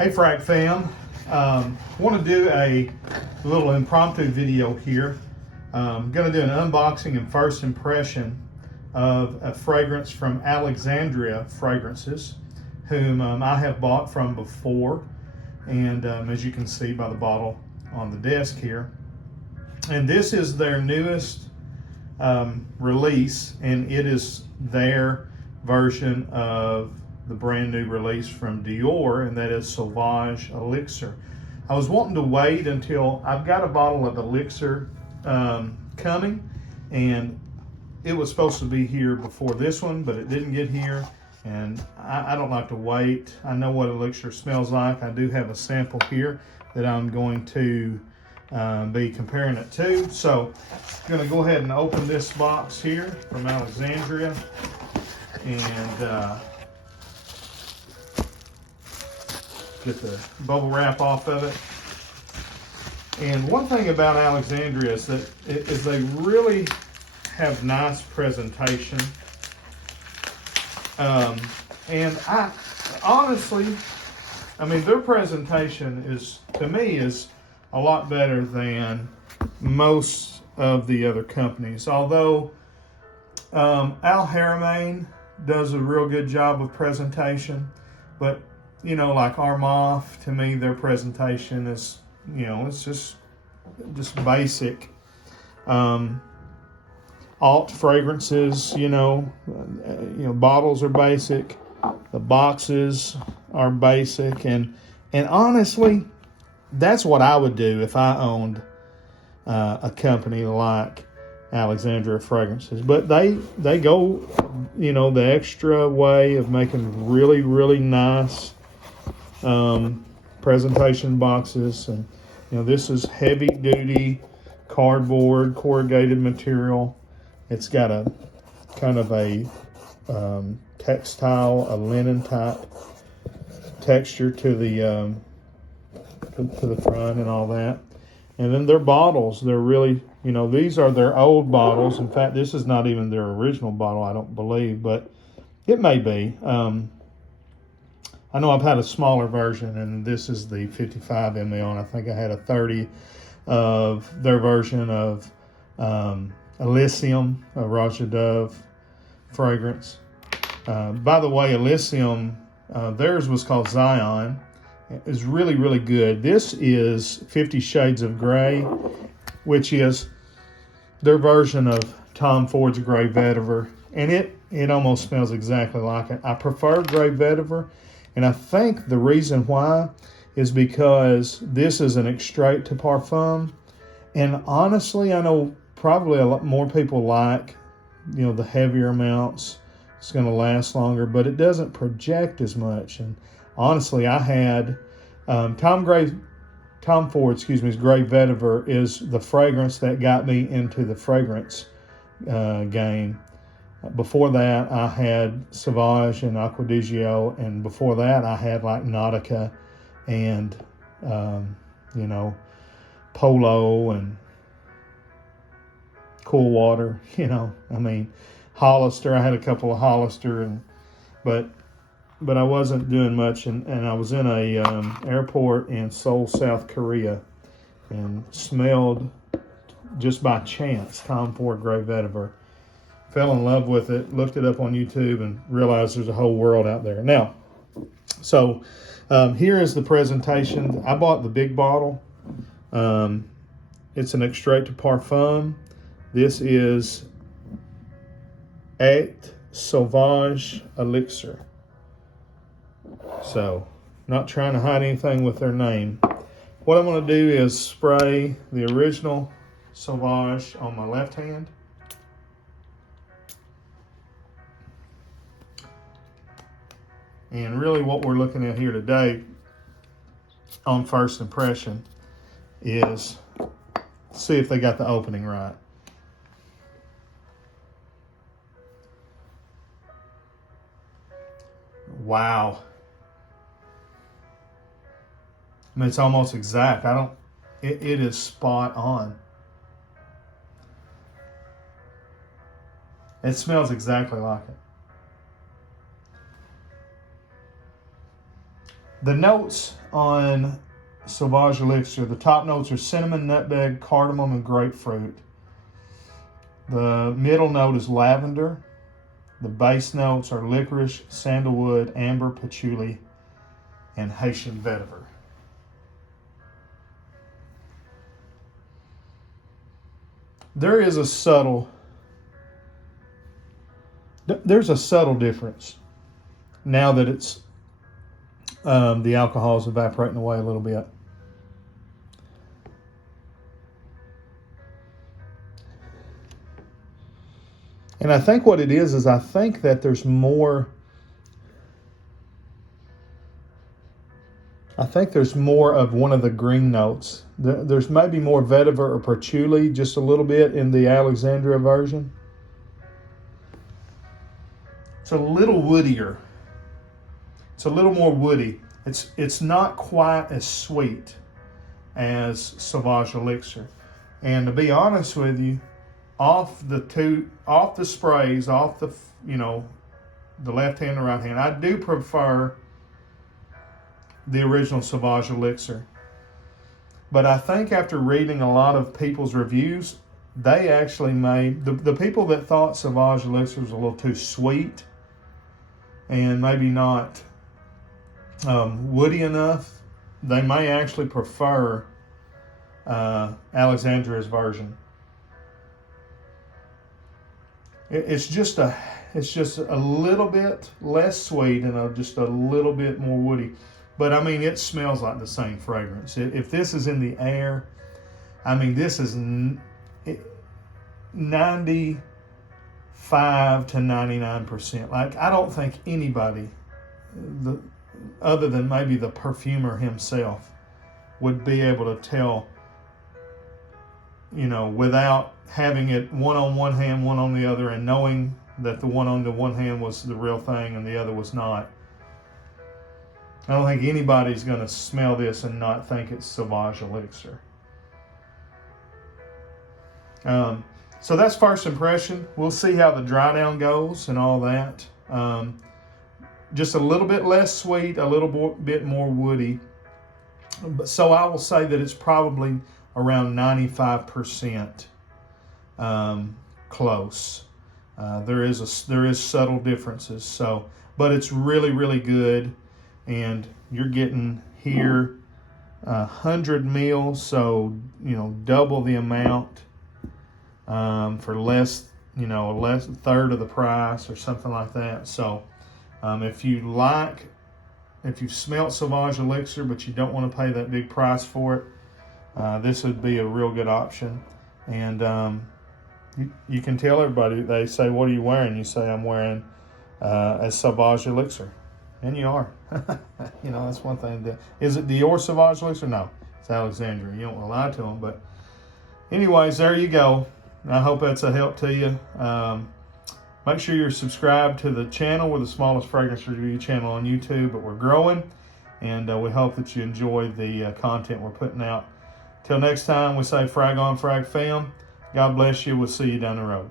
Hey Frack fam, want to do a little impromptu video here. I'm going to do an unboxing and first impression of a fragrance from Alexandria Fragrances, whom I have bought from before, and as you can see by the bottle on the desk here. And this is their newest release, and it is their version of the brand new release from Dior, and that is Sauvage Elixir. I was wanting to wait until I've got a bottle of Elixir coming, and it was supposed to be here before this one, but it didn't get here, and I don't like to wait. I know what Elixir smells like. I do have a sample here that I'm going to be comparing it to. So I'm going to go ahead and open this box here from Alexandria, and get the bubble wrap off of it. And one thing about Alexandria is that they really have nice presentation. And I honestly, their presentation is, to me, is a lot better than most of the other companies. Although Al Haramain does a real good job of presentation, but like Armaf, to me, their presentation is, it's just basic. Alt fragrances, bottles are basic, the boxes are basic, and honestly, that's what I would do if I owned a company like Alexandria Fragrances. But they go, the extra way of making really, really nice presentation boxes. And this is heavy duty cardboard corrugated material. It's got a kind of a textile, a linen type texture to the front and all that. And then their bottles, they're really, these are their old bottles. In fact, this is not even their original bottle, I don't believe, but it may be. I know I've had a smaller version, and this is the 55 ml, and I think I had a 30 of their version of Elysium, a Raja Dove fragrance. By the way, Elysium, theirs was called Zion. It is really, really good. This is 50 Shades of Grey, which is their version of Tom Ford's Grey Vetiver, and it almost smells exactly like it. I prefer Grey Vetiver, and I think the reason why is because this is an extrait to parfum, and honestly, I know probably a lot more people like, the heavier amounts. It's going to last longer, but it doesn't project as much. And honestly, I had Tom Ford's Grey Vetiver is the fragrance that got me into the fragrance game. Before that, I had Sauvage and Acqua di Gio, and before that, I had like Nautica and Polo and Cool Water. Hollister. I had a couple of Hollister, but I wasn't doing much, and I was in a airport in Seoul, South Korea, and smelled, just by chance, Tom Ford Grey Vetiver. Fell in love with it, looked it up on YouTube, and realized there's a whole world out there. Now, so here is the presentation. I bought the big bottle. It's an extrait to parfum. This is Ete Sauvage Elixir. So, not trying to hide anything with their name. What I'm going to do is spray the original Sauvage on my left hand. And really what we're looking at here today on first impression is see if they got the opening right. Wow. It's almost exact. It is spot on. It smells exactly like it. The notes on Sauvage Elixir, the top notes are cinnamon, nutmeg, cardamom, and grapefruit. The middle note is lavender. The base notes are licorice, sandalwood, amber, patchouli, and Haitian vetiver. There's a subtle difference now that it's the alcohol is evaporating away a little bit. And I think what it is I think that there's more. I think there's more of one of the green notes. There's maybe more vetiver or patchouli, just a little bit in the Alexandria version. It's a little woodier. It's a little more woody. It's not quite as sweet as Sauvage Elixir. And to be honest with you, off the sprays, off the the left hand and right hand, I do prefer the original Sauvage Elixir. But I think after reading a lot of people's reviews, they actually made, the people that thought Sauvage Elixir was a little too sweet and maybe not woody enough, they may actually prefer Alexandria's version. It's just a little bit less sweet and just a little bit more woody. But I mean, it smells like the same fragrance. If this is in the air, I mean, this is 95 to 99%. Like, I don't think anybody, other than maybe the perfumer himself, would be able to tell, without having it one on one hand, one on the other, and knowing that the one on the one hand was the real thing and the other was not. I don't think anybody's going to smell this and not think it's Sauvage Elixir. So that's first impression. We'll see how the dry down goes and all that. Just a little bit less sweet, a little bit more woody. So I will say that it's probably around 95% close. There is subtle differences. But it's really, really good. And you're getting here 100 mils, so double the amount for less, a third of the price or something like that. So if you've smelt Sauvage Elixir but you don't want to pay that big price for it, this would be a real good option. And you can tell everybody. They say, "What are you wearing?" You say, "I'm wearing a Sauvage Elixir." And you are. That's one thing. Is it Dior Sauvage Elixir? No, it's Alexandria. You don't want to lie to them. But anyways, there you go. I hope that's a help to you. Make sure you're subscribed to the channel. We're the smallest fragrance review channel on YouTube, but we're growing. And we hope that you enjoy the content we're putting out. Till next time, we say frag on, frag fam. God bless you. We'll see you down the road.